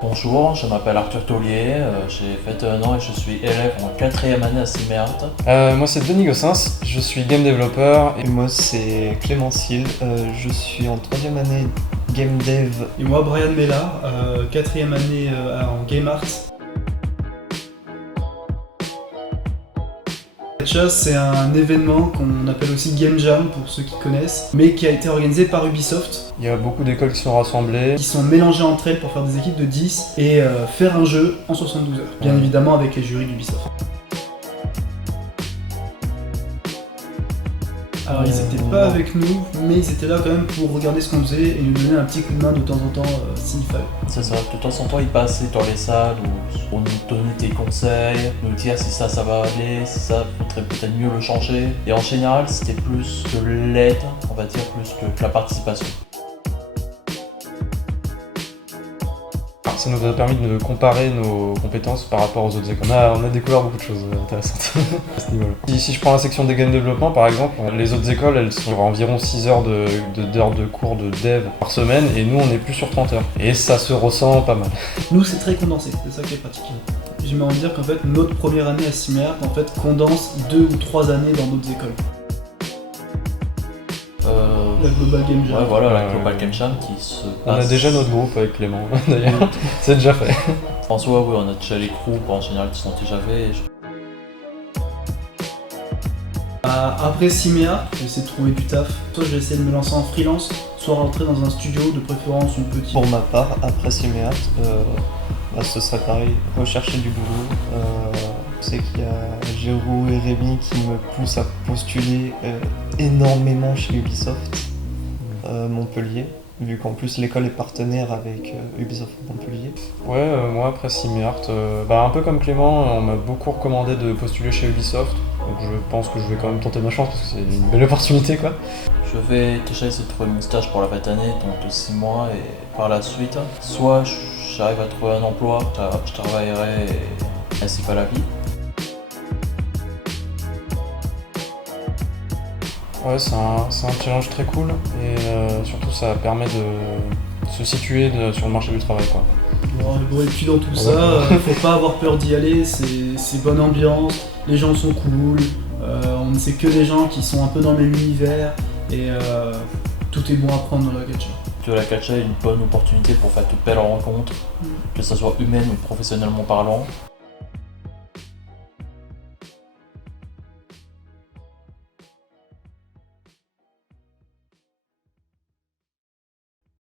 Bonjour, je m'appelle Arthur Taulier, j'ai 21 ans et je suis élève en 4e année à Siméart. Moi c'est Denis Gossens, je suis game developer. Et moi c'est Clément Sil, je suis en 3e année game dev. Et moi Brian Mellard, 4e année en game art. Gacha, c'est un événement qu'on appelle aussi Game Jam pour ceux qui connaissent, mais qui a été organisé par Ubisoft, Il y a beaucoup d'écoles qui sont rassemblées. qui sont mélangées entre elles pour faire des équipes de 10 et faire un jeu en 72 heures. Bien évidemment avec les jurys d'Ubisoft. Alors ils étaient pas avec nous, mais ils étaient là quand même pour regarder ce qu'on faisait et nous donner un petit coup de main de temps en temps s'il fallait. C'est ça, de temps en temps ils passaient dans les salles pour nous donner des conseils, nous dire si ça va aller, si ça faudrait peut-être mieux le changer. Et en général c'était plus de l'aide, on va dire, plus que la participation. Ça nous a permis de comparer nos compétences par rapport aux autres écoles. On a découvert beaucoup de choses intéressantes à ce niveau-là. Si je prends la section des game développement par exemple, les autres écoles elles sont à environ 6 heures d'heures de cours de dev par semaine et nous on est plus sur 30 heures. Et ça se ressent pas mal. Nous c'est très condensé, c'est ça qui est pratique. J'aimerais en dire qu'en fait notre première année à Siméart en fait condense 2 ou 3 années dans d'autres écoles. La Global Game Jam. Ouais, voilà, la Global Game Jam qui se On a passe. déjà notre groupe avec Clément d'ailleurs, c'est déjà fait. En soi, oui, on a déjà les groupes en général qui sont déjà faits. Après Siméart, je vais essayer de trouver du taf. Soit je vais essayer de me lancer en freelance, soit rentrer dans un studio, de préférence une petite. Pour ma part, après Siméart, ce serait pareil, rechercher du boulot. Je sais qu'il y a Géraud et Rémi qui me poussent à postuler énormément chez Ubisoft Montpellier, vu qu'en plus l'école est partenaire avec Ubisoft Montpellier. Ouais, moi après Siméart, un peu comme Clément, on m'a beaucoup recommandé de postuler chez Ubisoft. Donc je pense que je vais quand même tenter ma chance parce que c'est une belle opportunité quoi. Je vais déjà essayer de trouver mon stage pour la fête année, donc de 6 mois, et par la suite, soit j'arrive à trouver un emploi, je travaillerai et ainsi va la vie. Ouais, c'est un challenge très cool et surtout ça permet de se situer sur le marché du travail quoi. Bon, et puis dans tout ça, faut pas avoir peur d'y aller, c'est bonne ambiance, les gens sont cool, on ne sait que des gens qui sont un peu dans le même univers et tout est bon à prendre dans la gacha. Que la gacha est une bonne opportunité pour faire de belles rencontres, que ce soit humaine ou professionnellement parlant.